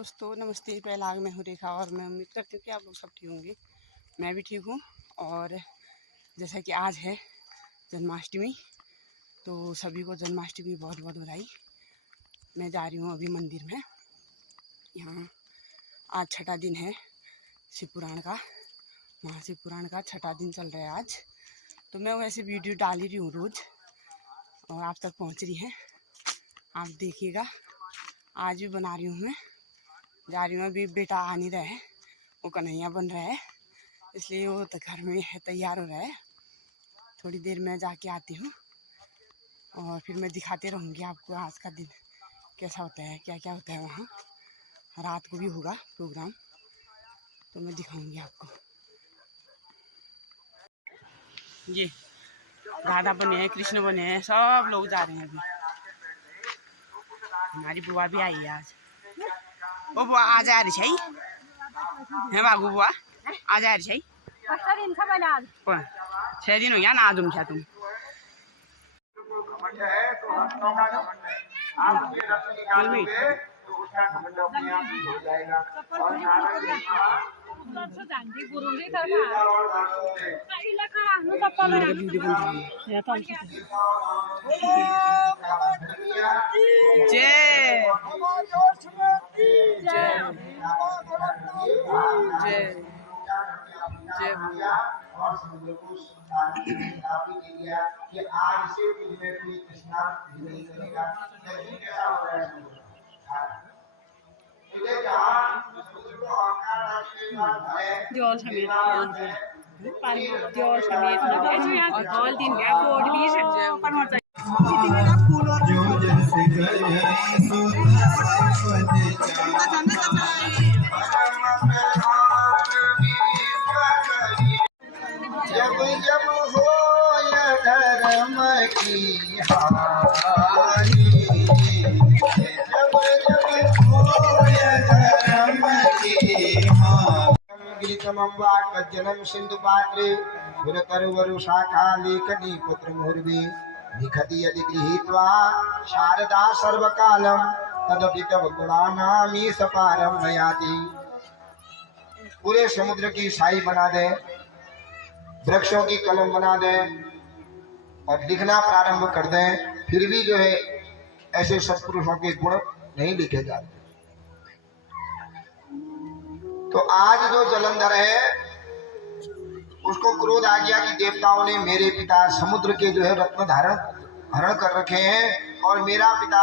दोस्तों, नमस्ते। प्रयाग में हूँ रेखा और मैं उम्मीद करती हूँ कि आप लोग सब ठीक होंगे। मैं भी ठीक हूँ। और जैसा कि आज है जन्माष्टमी, तो सभी को जन्माष्टमी बहुत बहुत बधाई। मैं जा रही हूँ अभी मंदिर में। यहाँ आज छठा दिन है शिव पुराण का, महाशिव पुराण का छठा दिन चल रहा है आज। तो मैं वैसे वीडियो डाल ही रही हूँ रोज़ और आप तक पहुँच रही है, आप देखिएगा। आज भी बना रही हूँ, मैं जा रही हूँ। अभी बेटा आ नहीं रहा है, वो कन्हैया बन रहा है, इसलिए वो तो घर में है, तैयार हो रहा है। थोड़ी देर में जाके आती हूँ और फिर मैं दिखाते रहूँगी आपको आज का दिन कैसा होता है, क्या क्या होता है वहाँ। रात को भी होगा प्रोग्राम, तो मैं दिखाऊंगी आपको। ये राधा बने हैं, कृष्ण बने हैं, सब लोग जा रहे हैं अभी। हमारी बुआ भी आई है आज। ओ बुआ आज आ रही है बाबू, बुआ आज आ रही है। 6 दिन हो गया ना, आज क्या तुम जय जय जय भैया। और समुद्र को कि आज से में कोई कृष्णा नहीं करेगा। कैसा हो रहा है जोर समेत और दिन गया कोड भी है जो जैसे जब जब हो धर्म की हानि, जब जब हो धर्म की हानि। जन्म सिंधु पात्रे गुरुतरुवरु शाखा लेखनी पुत्र मुहुर्वी लिखति यदि गृहीत्वा शारदा सर्वकालम तदपि तव गुणानामी सपारम नयाति। पूरे समुद्र की साई बना दे, वृक्षों की कलम बना दें और लिखना प्रारंभ कर दें, फिर भी जो है ऐसे सत्पुरुषों के गुण नहीं लिखे जाते। तो आज जो जलंधर है उसको क्रोध आ गया कि देवताओं ने मेरे पिता समुद्र के जो है रत्न हरण कर रखे हैं, और मेरा पिता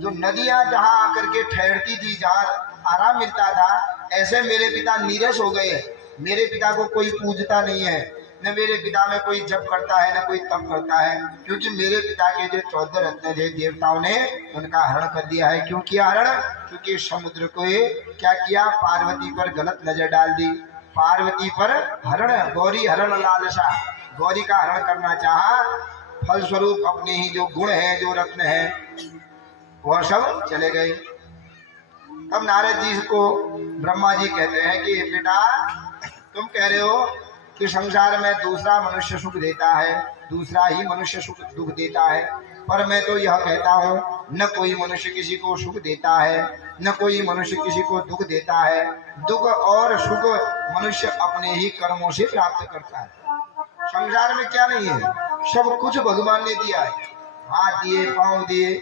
जो नदियां जहां आकर के ठहरती थी, जहां आराम मिलता था, ऐसे मेरे पिता नीरस हो गए। मेरे पिता को कोई पूजता नहीं है, न मेरे पिता में कोई जप करता है, न कोई तप करता है, क्योंकि मेरे पिता के जो 14 रत्न थे देवताओं ने उनका हरण कर दिया है। क्यों किया हरण? क्योंकि समुद्र को क्या किया, पार्वती पर गलत नजर डाल दी। पार्वती पर हरण, गौरी हरण लालसा, गौरी का हरण करना चाहा, फलस्वरूप अपने ही जो गुण है, जो रत्न है, वह सब चले गए। तब नारद जी को ब्रह्मा जी कहते हैं कि बेटा तुम कह रहे हो कि संसार में दूसरा मनुष्य सुख देता है, दूसरा ही मनुष्य सुख दुख देता है, पर मैं तो यह कहता हूँ न कोई मनुष्य किसी को सुख देता है, न कोई मनुष्य किसी को दुख देता है। दुख और सुख मनुष्य अपने ही कर्मों से प्राप्त करता है। संसार में क्या नहीं है, सब कुछ भगवान ने दिया है। हाथ दिए, पाँव दिए,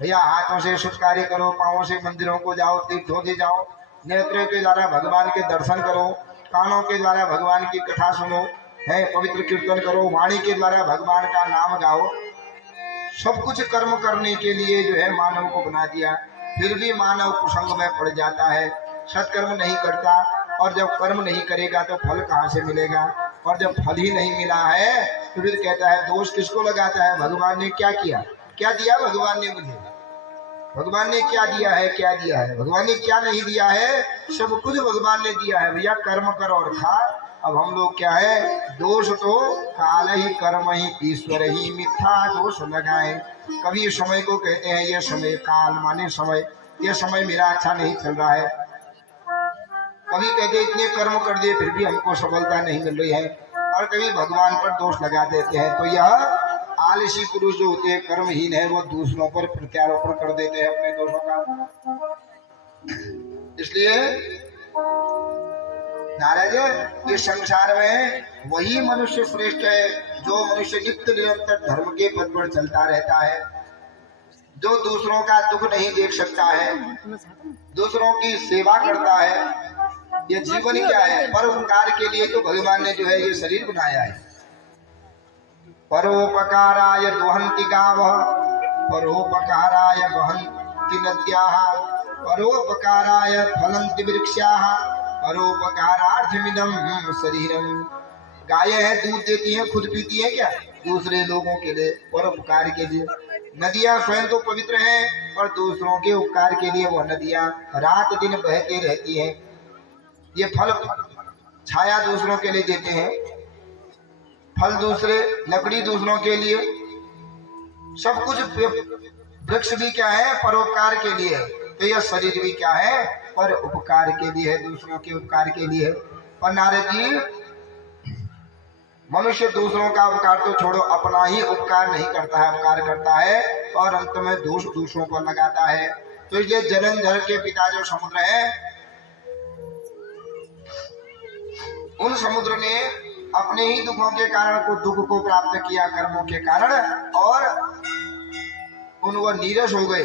भैया हाथों से शुभ कार्य करो, पाँवों से मंदिरों को जाओ, तीर्थों के जाओ, नेत्रों के द्वारा भगवान के दर्शन करो, कानों के द्वारा भगवान की कथा सुनो, है पवित्र कीर्तन करो, वाणी के द्वारा भगवान का नाम गाओ। सब कुछ कर्म करने के लिए जो है मानव को बना दिया, फिर भी मानव कुसंग में पड़ जाता है, सत्कर्म नहीं करता। और जब कर्म नहीं करेगा तो फल कहाँ से मिलेगा, और जब फल ही नहीं मिला है तो फिर कहता है दोष किसको लगाता है, भगवान ने क्या किया, क्या दिया भगवान ने मुझे, भगवान ने क्या दिया है, क्या दिया है, भगवान ने क्या नहीं दिया है, सब कुछ भगवान ने दिया है। भैया कर्म कर और खा। अब हम लोग क्या है, दोष तो काल ही, कर्म ही, ईश्वर ही, मिथ्या दोष लगाए। कभी समय को कहते हैं ये समय, काल माने समय, ये समय मेरा अच्छा नहीं चल रहा है। कभी कहते इतने कर्म कर दिए फिर भी हमको सफलता नहीं मिल रही है, और कभी भगवान पर दोष लगा देते हैं। तो यह आलसी पुरुष जो होते हैं, कर्महीन है, वो दूसरों पर प्रत्यारोपण कर देते हैं अपने दोषों का। इसलिए नारद, इस संसार में वही मनुष्य श्रेष्ठ है जो मनुष्य नित्य निरंतर धर्म के पथ पर चलता रहता है, जो दूसरों का दुख नहीं देख सकता है, दूसरों की सेवा करता है। ये जीवन क्या है? परोपकार के लिए तो भगवान ने जो है ये शरीर बनाया है। परोपकाराय दुहन्ति गावः, परोपकाराय वहन्ति नद्याः, परोपकाराय फलन्ति वृक्षाः, परोपकारार्थमिदं शरीरम। गायें हैं, दूध देती हैं, खुद पीती हैं क्या? दूसरे लोगों के लिए, परोपकार के लिए। नदियां स्वयं तो पवित्र हैं और दूसरों के उपकार के लिए वह नदियां रात दिन बहती रहती हैं। ये फल छाया दूसरों के लिए देते हैं, फल दूसरे, लकड़ी दूसरों के लिए, सब कुछ वृक्ष भी क्या है? परोपकार के लिए। तो यह शरीर भी क्या है? पर उपकार के लिए है, दूसरों के उपकार के लिए। पर नारद जी, मनुष्य दूसरों का उपकार तो छोड़ो, अपना ही उपकार नहीं करता है, उपकार करता है और अंत में दोष दूसरों को लगाता है। तो इसलिए जलंधर के पिता जो समुद्र है, उन समुद्र ने अपने ही दुखों के कारण को दुख को प्राप्त किया, कर्मों के कारण, और उन वो नीरस हो गए,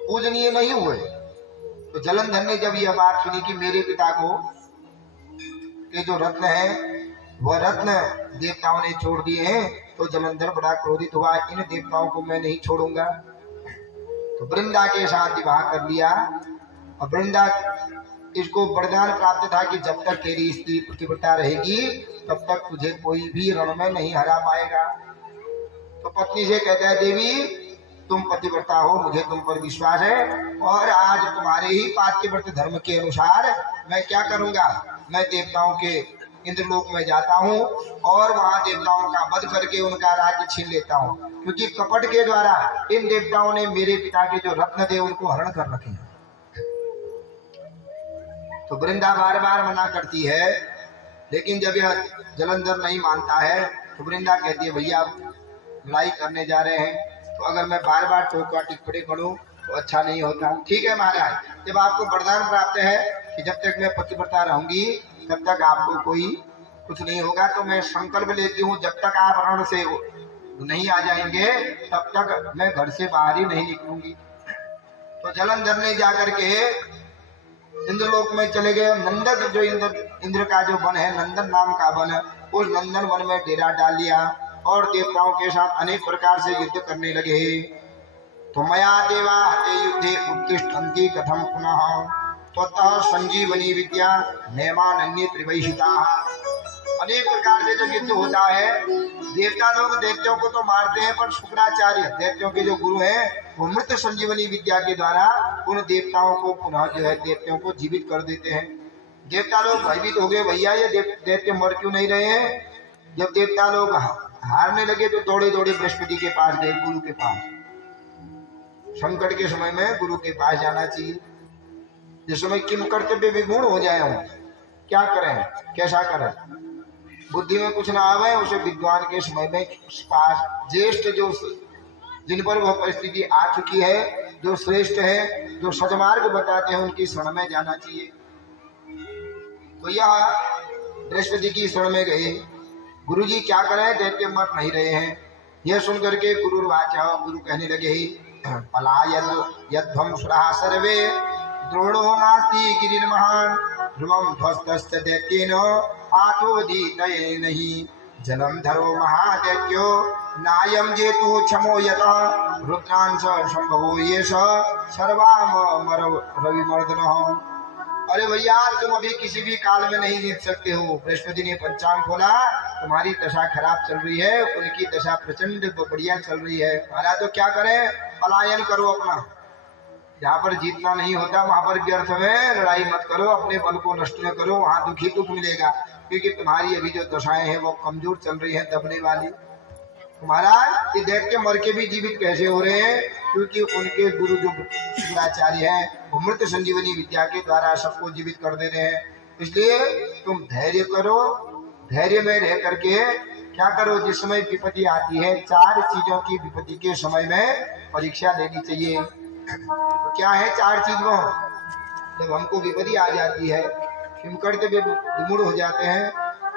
पूजनीय नहीं हुए। तो जलंधर ने जब यह बात सुनी कि मेरे पिता को के जो रत्न है वह रत्न देवताओं ने छोड़ दिए हैं, तो जलंधर बड़ा क्रोधित हुआ, इन देवताओं को मैं नहीं छोड़ूंगा। तो वृंदा के साथ विवाह कर लिया। और वृंदा, इसको वरदान प्राप्त था कि जब तक तेरी स्त्री पतिव्रता रहेगी तब तक तुझे कोई भी रण में नहीं हरा पाएगा। तो पत्नी से कहता है, देवी तुम पतिव्रता हो, मुझे तुम पर विश्वास है, और आज तुम्हारे ही पातिव्रत धर्म के अनुसार मैं क्या करूंगा? मैं देवताओं के इंद्रलोक में जाता हूँ और वहां देवताओं का वध करके उनका राज्य छीन लेता हूँ, क्योंकि कपट के द्वारा इन देवताओं ने मेरे पिता के जो रत्न थे उनको हरण कर रखे हैं। तो वृंदा बार बार मना करती है, लेकिन जब यह जलंधर नहीं मानता है तो वृंदा कहती है, भैया लड़ाई करने जा रहे हैं, तो अगर मैं बार बार टोका टिप्पणी करूं तो अच्छा नहीं होता। ठीक है महाराज, जब आपको वरदान प्राप्त है कि जब तक मैं पतिव्रता रहूंगी तब तक आपको कोई कुछ नहीं होगा, तो मैं संकल्प लेती हूँ जब तक आप रण से नहीं आ जाएंगे तब तक मैं घर से बाहर ही नहीं निकलूंगी। तो जलंधर ने जाकर के इंद्रलोक में चले गए। नंदन, जो इंद्र का जो वन है, नंदन नाम का वन है, उस नंदन वन में डेरा डाल लिया और देवताओं के साथ अनेक प्रकार से युद्ध करने लगे। तो मया देवा हते युद्धे उत्तिष्ठन्ति कथम पुनः त्वतः संजीवनी विद्या नैमानन्य त्रिवैशिता। अनेक प्रकार से जब युद्ध होता है, देवता लोग दैत्यों को तो मारते हैं, पर शुक्राचार्य दैत्यों के जो गुरु हैं वो मृत संजीवनी विद्या के द्वारा उन देवताओं को पुनः जो है दैत्यों को जीवित कर देते हैं। देवता लोग भयभीत हो गए, भैया ये दैत्य मर क्यों नहीं रहे हैं। जब देवता लोग हारने लगे तो दौड़े दौड़े बृहस्पति के पास गए, गुरु के पास। संकट के समय में गुरु के पास जाना चाहिए। जिस समय किम कर्तव्य विगुण हो जाए, हम क्या करें, कैसा करें, बुद्धि में कुछ ना आवे, उसे विद्वान के समय में पास ज्येष्ठ जो जिन पर वह परिस्थिति आ चुकी है, जो श्रेष्ठ है, जो सजमार्ग बताते हैं, उनकी शरण में जाना चाहिए। तो यह बृहस्पति की शरण में गए। गुरु जी क्या करें, दैत्य मर नहीं रहे हैं। यह सुनकर के गुरु कहने लगे, पलायत यद्ध्वं सुराः सर्वे द्रोणो नास्ति गिरिर्महान् ध्रुवं ध्वस्तस्य दैत्येन आतोदितयेनहि जलंधरो महादैत्यो नायं जेतु क्षमो यतः रुद्रांश संभवो येष सर्वामर रविमर्दनः। अरे भैया, तुम अभी किसी भी काल में नहीं जीत सकते हो। बृहस्पति ने पंचांग खोला, तुम्हारी दशा खराब चल रही है, उनकी दशा प्रचंड बढ़िया चल रही है। महाराज तो क्या करें, पलायन करो अपना। जहाँ पर जीतना नहीं होता वहां पर व्यर्थ में लड़ाई मत करो, अपने बल को नष्ट न करो, वहां दुखी दुख मिलेगा, क्योंकि तुम्हारी अभी जो दशाएं हैं वो कमजोर चल रही हैं, दबने वाली। महाराज ये दैत्य मर के भी जीवित कैसे हो रहे हैं, क्योंकि उनके गुरु जो शुक्राचार्य हैं वो मृत संजीवनी विद्या के द्वारा सबको जीवित कर दे रहे हैं। इसलिए तुम धैर्य करो, धैर्य में रह करके क्या करो, जिस समय विपत्ति आती है, 4 चीजों की विपत्ति के समय में परीक्षा लेनी चाहिए। तो क्या है 4 चीज वो? जब हमको विपत्ति आ जाती है, हिमकड़ते भी विमूढ़ हो जाते हैं,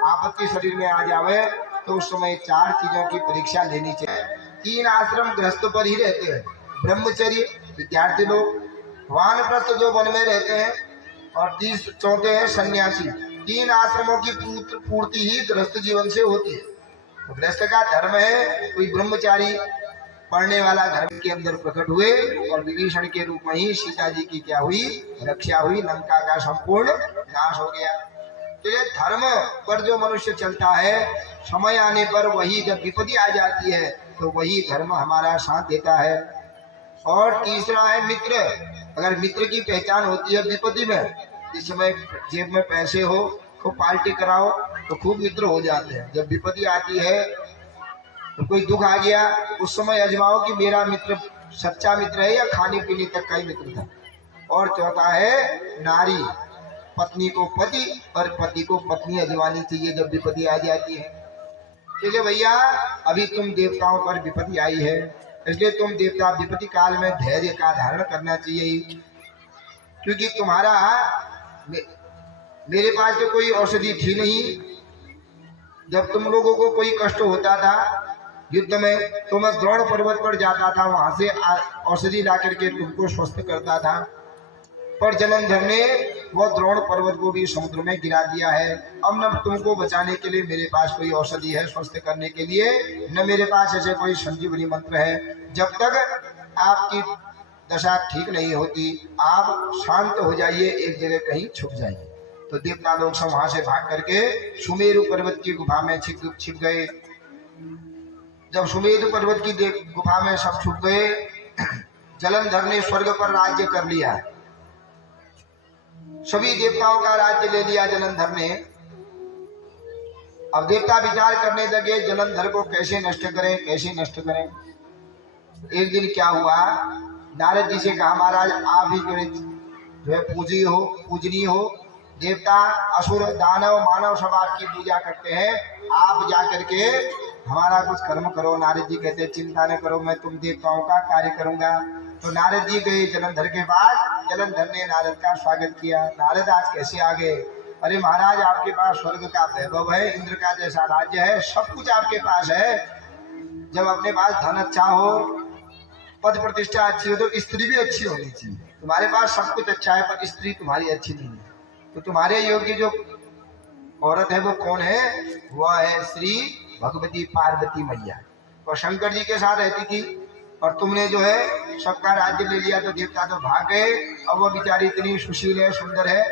आपत्ति शरीर में आ जावे, तो उस समय 4 चीजों की परीक्षा लेनी चाहिए। 3 आश्रम गृहस्थ पर ही रहते हैं, ब्रह्मचर्य विद्यार्थी लोग, वानप्रस्थ जो वन में रहते हैं, और 30 चौथे हैं सन्यासी। 3 आश्रमों की पूर्ति ही गृहस्थ जीवन से होती है। तो गृहस्थ का धर्म है, कोई ब्रह्मचारी पढ़ने वाला धर्म के अंदर प्रकट हुए और विभीषण के रूप में ही सीता जी की क्या हुई, रक्षा हुई, लंका का संपूर्ण नाश हो गया। तो ये धर्म पर जो मनुष्य चलता है, समय आने पर वही, जब विपत्ति आ जाती है तो वही धर्म हमारा साथ देता है। और तीसरा है मित्र। अगर मित्र की पहचान होती है विपत्ति में, इस समय जेब में पैसे हो, खूब पार्टी कराओ तो खूब मित्र हो जाते हैं। जब विपत्ति आती है तो कोई दुख आ गया, उस समय अजमाओ कि मेरा मित्र सच्चा मित्र है या खाने पीने तक का ही मित्र था। और चौथा है नारी, पत्नी को पति और पति को पत्नी अजमानी चाहिए जब विपत्ति आ जाती है। चलिए भैया, अभी तुम देवताओं पर विपत्ति आई है, इसलिए तुम देवता विपत्ति काल में धैर्य का धारण करना चाहिए, क्योंकि तुम्हारा मेरे पास तो कोई औषधि थी नहीं। जब तुम लोगों को कोई कष्ट होता था युद्ध में, तो मैं द्रोण पर्वत पर जाता था, वहां से औषधि ला करके तुमको स्वस्थ करता था। पर जलंधर ने वो द्रोण पर्वत को भी समुद्र में गिरा दिया है। अब न तुमको बचाने के लिए मेरे पास कोई औषधि है स्वस्थ करने के लिए, न मेरे पास ऐसे कोई संजीवनी मंत्र है। जब तक आपकी दशा ठीक नहीं होती, आप शांत हो जाइए, एक जगह कहीं छुप जाइए। तो देवता लोग सब वहां से भाग करके सुमेरु पर्वत की गुफा में छिप गए। जब सुमेरु पर्वत की गुफा में सब छुप गए, जलंधर ने स्वर्ग पर राज्य कर लिया, सभी देवताओं का राज्य ले लिया जलंधर ने। अब देवता विचार करने लगे जलंधर को कैसे नष्ट करें, कैसे नष्ट करें। एक दिन क्या हुआ, नारद जी से कहा महाराज आप ही जो है पूजनीय हो, देवता असुर दानव मानव सब आपकी पूजा करते हैं, आप जा करके हमारा कुछ कर्म करो। नारद जी कहते चिंता न करो, मैं तुम देवताओं का कार्य करूंगा। तो नारद जी गए जलंधर के बाद, जलंधर ने नारद का स्वागत किया। नारद आज कैसे आ गए? अरे महाराज आपके पास स्वर्ग का वैभव है, इंद्र का जैसा राज्य है, सब कुछ आपके पास है। जब अपने पास धन अच्छा हो, पद प्रतिष्ठा अच्छी हो, तो स्त्री भी अच्छी होनी चाहिए। तुम्हारे पास सब कुछ अच्छा है पर स्त्री तुम्हारी अच्छी नहीं है, तो तुम्हारे योग्य जो औरत है वो कौन है? वह है श्री भगवती पार्वती मैया। और शंकर जी के साथ रहती थी, और तुमने जो है सबका राज्य ले लिया, तो देवता तो भाग गए। अब वो बेचारी इतनी सुशील है, सुंदर है,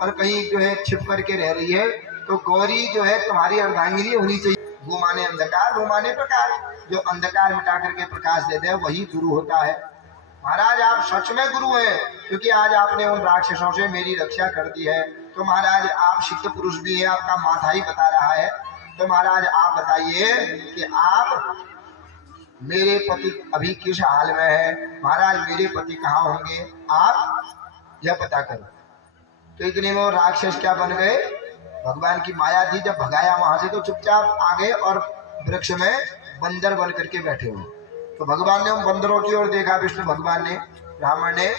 और कहीं जो है छिप करके रह रही है। तो गौरी जो है तुम्हारी अर्धांगिनी होनी चाहिए। वो माने अंधकार, वो माने प्रकाश। जो अंधकार मिटा करके प्रकाश दे दे वही गुरु होता है। महाराज आप सच में गुरु हैं, क्योंकि आज आपने उन राक्षसों से मेरी रक्षा कर दी है। तो महाराज आप सिद्ध पुरुष भी हैं, आपका माथा ही बता रहा है। तो महाराज आप बताइए कि आप मेरे पति अभी किस हाल में है? महाराज मेरे पति कहाँ होंगे, आप यह पता करो। तो इतने में राक्षस क्या बन गए? भगवान की माया थी, जब भगाया वहां से तो चुपचाप आ गए और वृक्ष में बंदर बन करके बैठे हुए। तो भगवान ने उन बंदरों की ओर देखा, विष्णु भगवान ने, ब्राह्मण ने,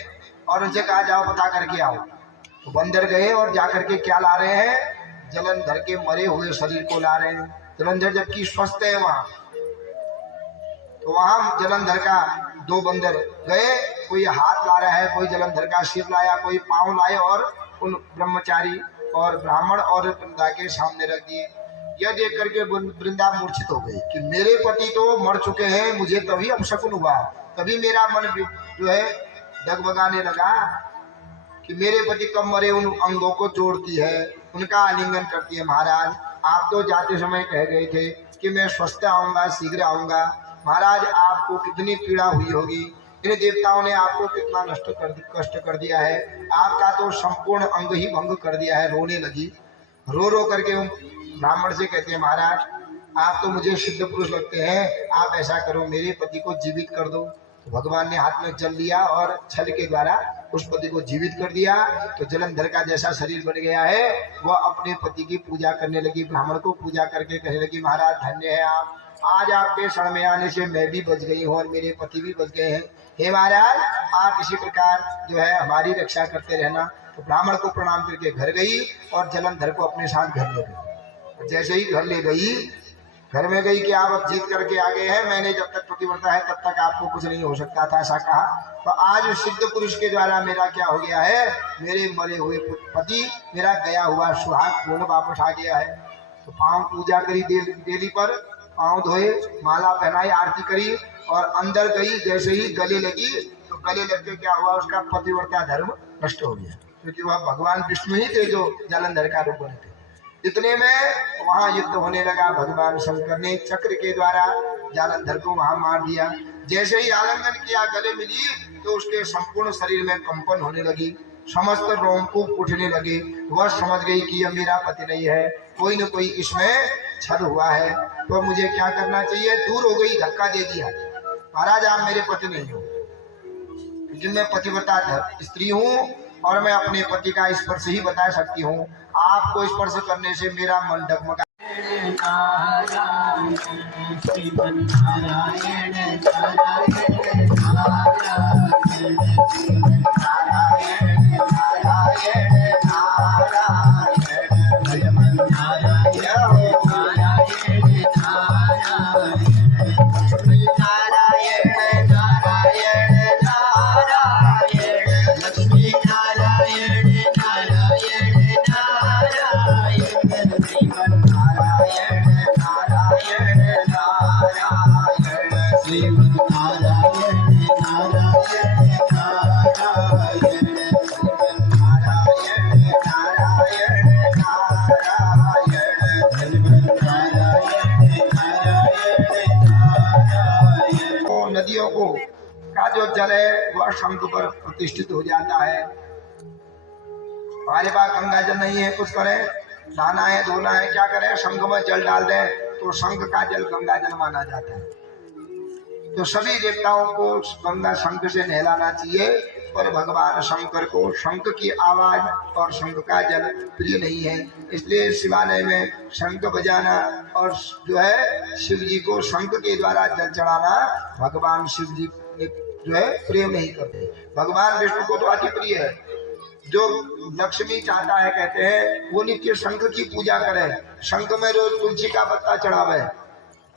और उनसे कहा जाओ पता करके आओ। तो बंदर गए और जाकर के क्या ला रहे हैं? जलंधर के मरे हुए शरीर को ला रहे हैं। जलंधर जबकि स्वस्थ है वहां, तो वहां जलंधर का 2 बंदर गए, कोई हाथ ला रहा है, कोई जलंधर का सिर लाया, कोई पांव लाए, और उन ब्रह्मचारी और ब्राह्मण और वृंदा के सामने रख दिए। यह देख करके वृंदा मूर्छित हो गई कि मेरे पति तो मर चुके हैं, मुझे तभी अपशकुन हुआ। तभी मेरा मन जो है डगमगाने लगा कि मेरे पति कब मरे। उन अंगों को जोड़ती है, उनका आलिंगन करती है। महाराज आप तो जाते समय कह गए थे कि मैं स्वस्थ आऊंगा, शीघ्र आऊंगा। महाराज आपको कितनी पीड़ा हुई होगी, इन देवताओं ने आपको कितना कष्ट कर दिया है। आपका तो संपूर्ण अंग ही भंग कर दिया है। रोने लगी, रो करके ब्राह्मण से कहते हैं महाराज आप तो मुझे सिद्ध पुरुष लगते हैं, आप ऐसा करो मेरे पति को जीवित कर दो। तो भगवान ने हाथ में जल लिया और छल के द्वारा उस पति को जीवित कर दिया। तो जलंधर का जैसा शरीर बन गया है, वह अपने पति की पूजा करने लगी, ब्राह्मण को पूजा करके कहने लगी महाराज धन्य है आप, आज आपके शरण में आने से मैं भी बच गई हूँ और मेरे पति भी बच गए हैं। हे महाराज, आप इसी प्रकार जो है हमारी रक्षा करते रहना। तो ब्राह्मण को प्रणाम करके घर गई और जलंधर को अपने साथ घर ले गई। जैसे ही घर ले गई, घर में गई कि आप अब जीत करके आ गए हैं, मैंने जब तक पतिव्रता है तब तक आपको कुछ नहीं हो सकता था, ऐसा कहा। तो आज सिद्ध पुरुष के द्वारा मेरा क्या हो गया है, मेरे मरे हुए पति, मेरा गया हुआ सुहाग पूर्ण वापस आ गया है। तो पांव पूजा करी देवी पर, पांव धोए, माला पहनाई, आरती करी और अंदर गई। जैसे ही गले लगी तो गले लग के क्या हुआ, उसका पतिव्रता धर्म नष्ट हो गया, क्योंकि वह भगवान विष्णु ही थे जो जालंधर का रूप बने थे। इतने में वहां युद्ध होने लगा। भगवान शंकर ने चक्र के द्वारा जालंधर को वहां मार दिया। जैसे ही आलिंगन किया, गले मिली, तो उसके संपूर्ण शरीर में कंपन होने लगी, समस्त रोमकूप उठने लगे। वह समझ गई कि यह मेरा पति नहीं है, कोई न कोई इसमें छल हुआ है। तो मुझे क्या करना चाहिए, दूर हो गई, धक्का दे दिया, महाराज आप मेरे पति नहीं हो, क्योंकि मैं पतिव्रता स्त्री हूँ और मैं अपने पति का स्पर्श ही बता सकती हूँ। आपको स्पर्श करने से मेरा मन डगमगा। नदियों को का जो जल है वह शंख पर प्रतिष्ठित हो जाता है। हमारे पास गंगा जल नहीं है, कुछ करें, नहाना है, धोना है, क्या करें, शंख में जल डाल दें तो शंख का जल गंगा जल माना जाता है। तो सभी देवताओं को गंगा शंख से नहलाना चाहिए, पर भगवान शंकर को शंख की आवाज और शंख का जल प्रिय नहीं है। इसलिए शिवालय में शंख बजाना और जो है शिव जी को शंख के द्वारा जल चढ़ाना भगवान शिव जी जो है प्रेम नहीं करते। भगवान विष्णु को तो अति प्रिय है। जो लक्ष्मी चाहता है, कहते हैं, वो नित्य शंख की पूजा करे, शंख में रोज तुलसी का पत्ता चढ़ावे।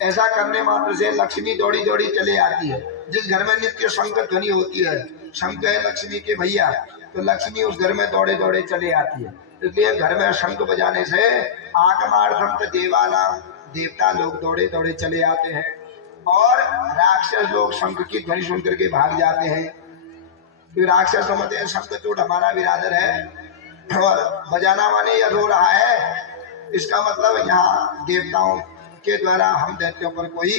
ऐसा करने मात्र से लक्ष्मी दौड़ी दौड़ी चले आती है। जिस घर में नित्य शंख ध्वनि होती है, शंख है लक्ष्मी के भैया, तो लक्ष्मी उस घर में दौड़े दौड़े चले आती है। इसलिए घर में शंख बजाने से आगमार्थम देवाला, देवता लोग दौड़े दौड़े चले आते हैं और राक्षस लोग शंख की ध्वनि सुनकर के भाग जाते हैं। फिर राक्षस समझते हैं शंखचूड़ हमारा बिरादर है और बजाना माने यह रो रहा है, इसका मतलब यहाँ देवताओं के द्वारा हम दैत्यों पर कोई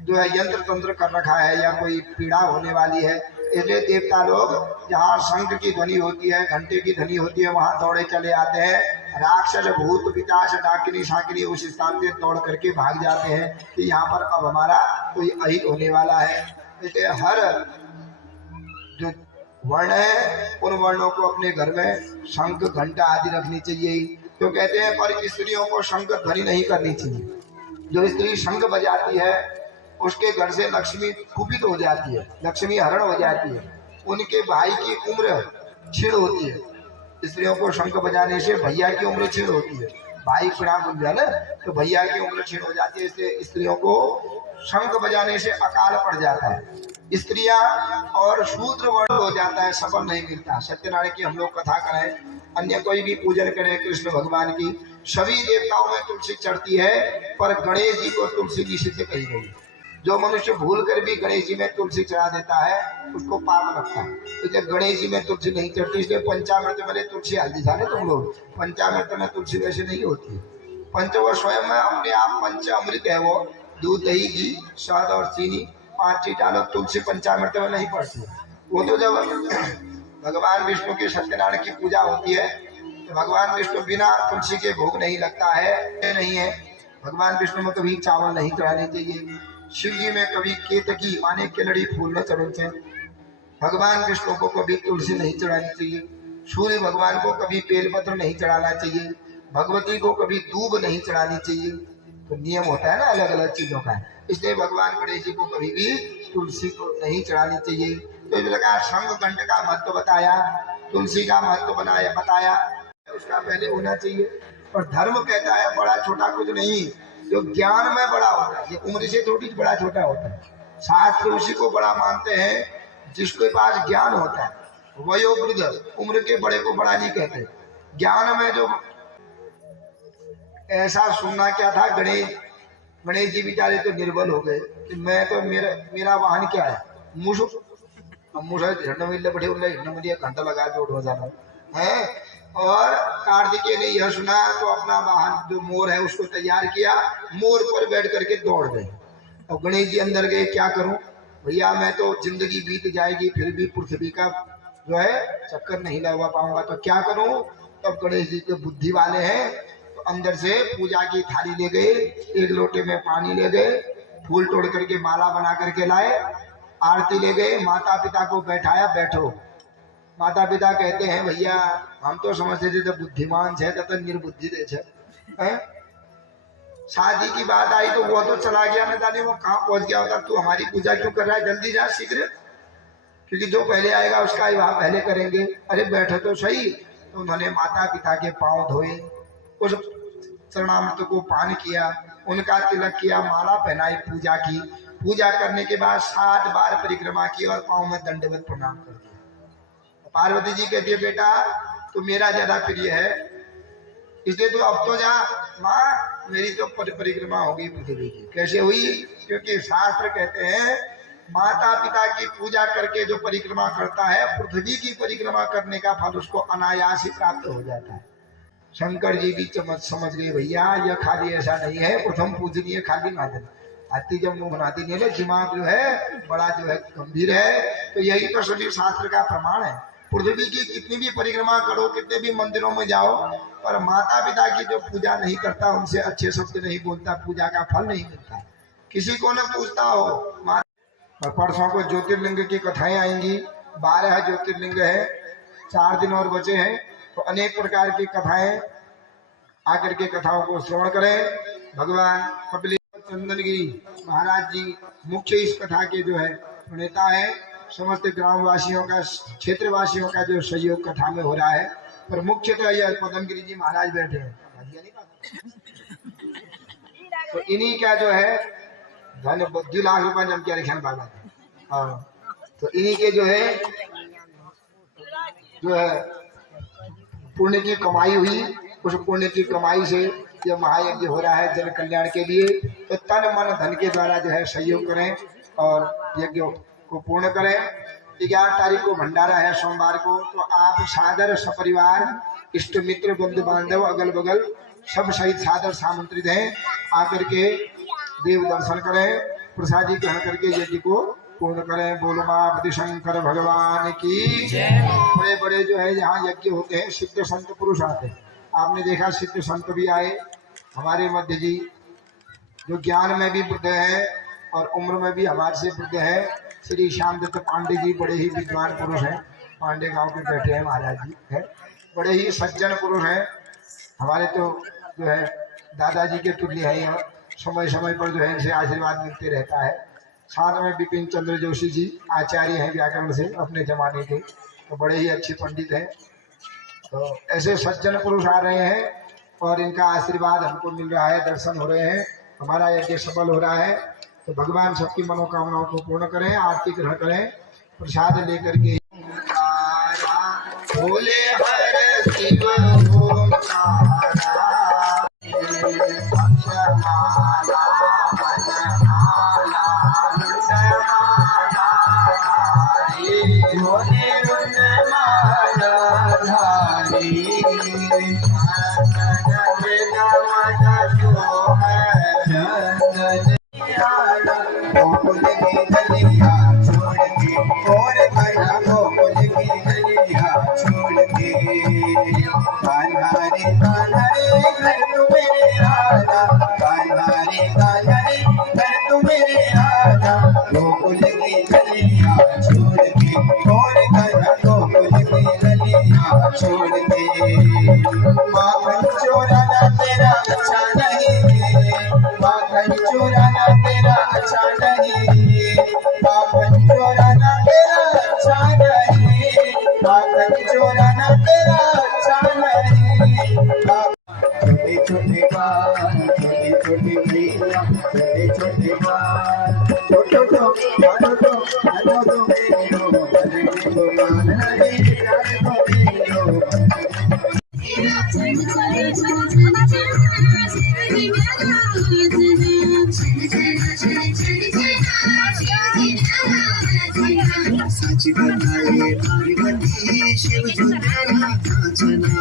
जो है यंत्र तंत्र कर रखा है या कोई पीड़ा होने वाली है। इसलिए देवता लोग जहाँ शंख की ध्वनि होती है, घंटे की ध्वनि होती है, वहां दौड़े चले आते हैं। राक्षस भूत पिशाच डाकिनी शाकिनी उस स्थान से दौड़ करके भाग जाते हैं कि यहाँ पर अब हमारा कोई अहित होने वाला है। इसलिए हर जो वर्ण है उन वर्णों को अपने घर में शंख घंटा आदि रखनी चाहिए। तो कहते हैं पर स्त्रियों को शंख ध्वनि नहीं करनी चाहिए। जो स्त्री शंख बजाती है उसके घर से लक्ष्मी कुपित हो जाती है, लक्ष्मी हरण हो जाती है, उनके भाई की उम्र क्षीण होती है। स्त्रियों को शंख बजाने से भैया की उम्र क्षीण होती है, भाई पिणाक बन जाए ना तो भैया की उम्र क्षीण हो जाती है। इसलिए स्त्रियों को शंख बजाने से अकाल पड़ जाता है, स्त्रियां और शूद्र वर्ण हो जाता है, सफल नहीं मिलता। सत्यनारायण की हम लोग कथा करें, अन्य कोई भी पूजन करें कृष्ण भगवान की, सभी देवताओं में तुलसी चढ़ती है, पर गणेश जी को तुलसी निषिद्ध कही गई। जो मनुष्य भूल कर भी गणेश जी में तुलसी चढ़ा देता है उसको पाप लगता है। तो जब गणेश जी में तुलसी नहीं चढ़ती, इसलिए पंचामृत में तुलसी हल्दी जाने तुम लोग, पंचामृत में तुलसी वैसे नहीं होती। पंचव स्वयं में अपने आप पंच अमृत है, वो दूध दही घी शहद और चीनी 5 चीज डालो, तुलसी पंचामृत में नहीं पड़ती। वो तो जब भगवान विष्णु की सत्यनारायण की पूजा होती है तो भगवान विष्णु बिना तुलसी के भोग नहीं लगता है, नहीं है। भगवान विष्णु में कभी चावल नहीं चढ़ाने चाहिए, शिव जी में कभी केतकी माने केलड़ी फूल न चढ़े थे, भगवान विष्णु को कभी तुलसी नहीं चढ़ानी चाहिए, सूर्य भगवान को कभी बेलपत्र नहीं चढ़ाना चाहिए, भगवती को कभी दूब नहीं चढ़ानी चाहिए। तो नियम होता है ना अलग अलग चीजों का, इसलिए भगवान गणेश जी को कभी भी तुलसी को नहीं चढ़ानी चाहिए। तो इस लगा संग कंठ का महत्व बताया, तुलसी का महत्व बताया, उसका पहले होना चाहिए। और धर्म कहता है बड़ा छोटा कुछ नहीं, जो ज्ञान में बड़ा होता है, ये उम्र से थोड़ी बड़ा छोटा होता है। शास्त्र उसी को बड़ा मानते हैं जिसके पास ज्ञान होता है। वयोवृद्ध उम्र के बड़े को बड़ा नहीं कहते, ज्ञान में जो ऐसा सुनना क्या था, गणेश जी बेचारे तो निर्बल हो गए कि मैं तो मेरा वाहन क्या है, मुसुक बड़े घंटा लगा के उठ जाना है। और कार्तिकेय ने यह सुना तो अपना वाहन जो मोर है उसको तैयार किया, मोर पर बैठ करके दौड़ गए। और गणेश जी अंदर गए, क्या करूं भैया, मैं तो जिंदगी बीत जाएगी फिर भी पृथ्वी का जो है चक्कर नहीं लगा पाऊंगा, तो क्या करूं। तब गणेश जी के बुद्धि वाले हैं, तो अंदर से पूजा की थाली ले गए, एक लोटे में पानी ले गए, फूल तोड़ करके माला बना करके लाए, आरती ले गए, माता पिता को बैठाया, बैठो। माता पिता कहते हैं भैया हम तो समझते थे बुद्धिमान है तो निर्बुद्धि दे है। शादी की बात आई तो वो तो चला गया, न जाने वो कहाँ पहुंच गया होता। तू हमारी पूजा क्यों कर रहा है, जल्दी जा शीघ्र, क्योंकि जो पहले आएगा उसका विवाह पहले करेंगे। अरे बैठो तो सही। तो उन्होंने माता पिता के पांव धोए, उस चरणामृत को पान किया, उनका तिलक किया, माला पहनाई, पूजा की। पूजा करने के बाद 7 बार परिक्रमा की और पांव में दंडवत प्रणाम कर दिया। पार्वती जी कहती है बेटा तो मेरा ज्यादा प्रिय है, इसलिए तो अब तो जा माँ, मेरी तो परिक्रमा होगी पृथ्वी की। कैसे हुई, क्योंकि शास्त्र कहते हैं माता पिता की पूजा करके जो परिक्रमा करता है, पृथ्वी की परिक्रमा करने का फल उसको अनायास ही प्राप्त हो जाता है। शंकर जी भी समझ गए भैया यह खाली ऐसा नहीं है, प्रथम पूजनीय खाली नादन हाथी जब मुंह बनाती नहीं है, दिमाग जो है बड़ा जो है गंभीर है। तो यही तो सभी शास्त्र का प्रमाण है। पृथ्वी की कितनी भी परिक्रमा करो, कितने भी मंदिरों में जाओ, पर माता पिता की जो पूजा नहीं करता, उनसे अच्छे शब्द नहीं बोलता, पूजा का फल नहीं मिलता। किसी को न पूछता हो। और परसों को ज्योतिर्लिंग की कथाएं आएंगी, 12 ज्योतिर्लिंग है, 4 दिन और बचे हैं, तो अनेक प्रकार की कथाएं आकर के कथाओं को श्रवण करें। भगवान कपिल चंदनगिरी महाराज जी मुख्य इस कथा के जो है प्रणेता है। समस्त ग्रामवासियों का, क्षेत्रवासियों का जो सहयोग कथा में हो रहा है, पर मुख्य तो यह पद्मगिरी जी महाराज बैठे हैं, तो इन्हीं का जो है धन 2 लाख रुपया जम के रखे बाबा। तो इन्हीं के जो है पुण्य की कमाई हुई, उस पुण्य की कमाई से यह महायज्ञ हो रहा है जन कल्याण के लिए। तो तन मन धन के द्वारा जो है सहयोग करें और यज्ञ को पूर्ण करें। 11 तारीख को भंडारा है सोमवार को, तो आप सादर सपरिवार इष्ट मित्र बंधु बांधव अगल बगल सब सहित सादर सामंत्रित हैं, आकर के देव दर्शन करें, प्रसादी ग्रहण करके यज्ञ को पूर्ण करें। बोलो माँ शंकर भगवान की। बड़े बड़े जो है यहाँ यज्ञ होते हैं, सिद्ध संत पुरुष आते हैं। आपने देखा सिद्ध संत भी आए हमारे मध्य जी, जो ज्ञान में भी वृद्ध है और उम्र में भी हमारे से वृद्ध है। श्री श्याम दत्त पांडे जी बड़े ही विद्वान पुरुष हैं, पांडे गांव के बैठे हैं महाराज जी है, बड़े ही सज्जन पुरुष हैं। हमारे तो जो है दादाजी के तुल्य है, यहाँ समय समय पर जो है इनसे आशीर्वाद मिलते रहता है। साथ में बिपिन चंद्र जोशी जी आचार्य हैं व्याकरण से अपने जमाने के, तो बड़े ही अच्छे पंडित हैं। तो ऐसे सज्जन पुरुष आ रहे हैं और इनका आशीर्वाद हमको मिल रहा है, दर्शन हो रहे हैं, हमारा यज्ञ सफल हो रहा है। तो भगवान सबकी मनोकामनाओं को पूर्ण करें, आरती ग्रहण करें, प्रसाद लेकर के। भोले हर शिव छोड़ दे माखन चोराना तेरा अच्छा नहीं है। चोराना तेरा अच्छा नहीं। छोटे छोटे बाल, छोटी छोटी मैया, छोटे छोटे बाल, छोटो तो मानो तो मानो तो मेरो बने गुमान हरी जाने तो मेरो। सच बताए पार्वती शिव जी तेरा कांचना।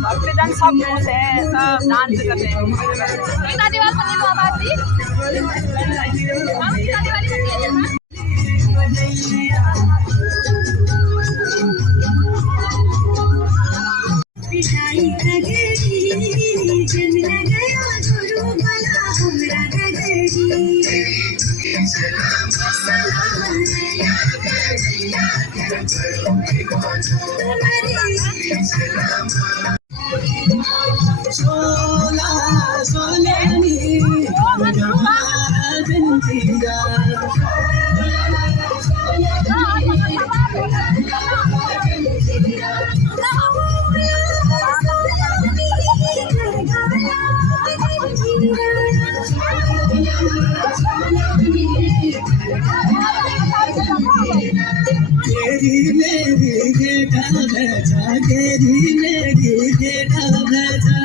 भक्तजन सब खुश है, सब डांस कर रहे हैं। दादी वाली बनी तो आवाज दी। दादी वाली बनी है ना। पिटाई कगड़ी जन लगाया गुरु बना हमरा कगड़ी। सलाम या कगड़िया कर तुम्हारी सोला सोलेनी जिंदगा। तेरी मेरी बेटा बेटा, तेरी मेरी बेटा बेटा।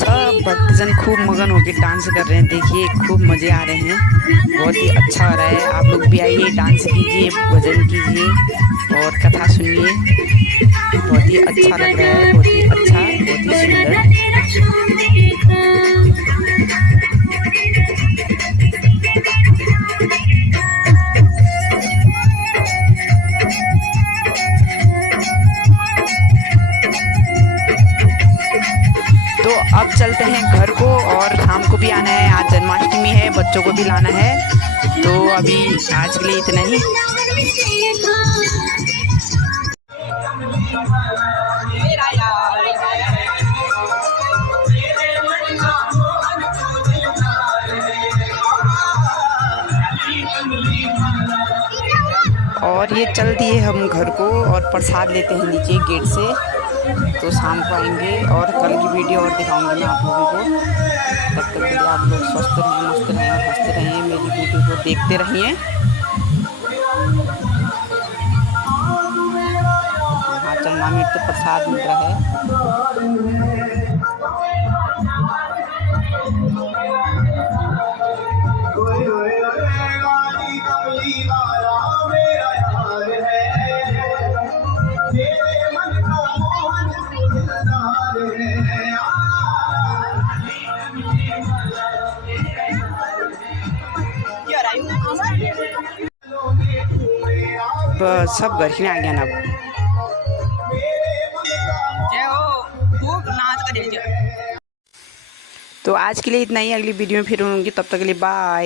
सब भक्तजन खूब मगन होकर डांस कर रहे हैं। देखिए खूब मजे आ रहे हैं, बहुत ही अच्छा हो रहा है। आप लोग भी आइए, डांस कीजिए, भजन कीजिए और कथा सुनिए। बहुत ही अच्छा लग रहा है, बहुत ही अच्छा, बहुत ही सुंदर। तो अब चलते हैं घर को, और शाम को भी आना है। आज जन्माष्टमी है, बच्चों को भी लाना है। तो अभी आज के लिए इतना ही। और ये चल दिए हम घर को, और प्रसाद लेते हैं नीचे गेट से। तो शाम को आएंगे और कल की वीडियो और दिखाऊंगी मैं आप लोगों को। तब तक के लिए आप लोग स्वस्थ रहें, मस्त रहें और हंसते रहें। मेरी वीडियो को देखते रहिए। यहाँ चन्नामीर तो प्रसाद मिल रहा है। सब घर के आ गया ना। जय हो, खूब नाच करे। तो आज के लिए इतना ही, अगली वीडियो में फिर होंगी, तब तक के लिए बाय।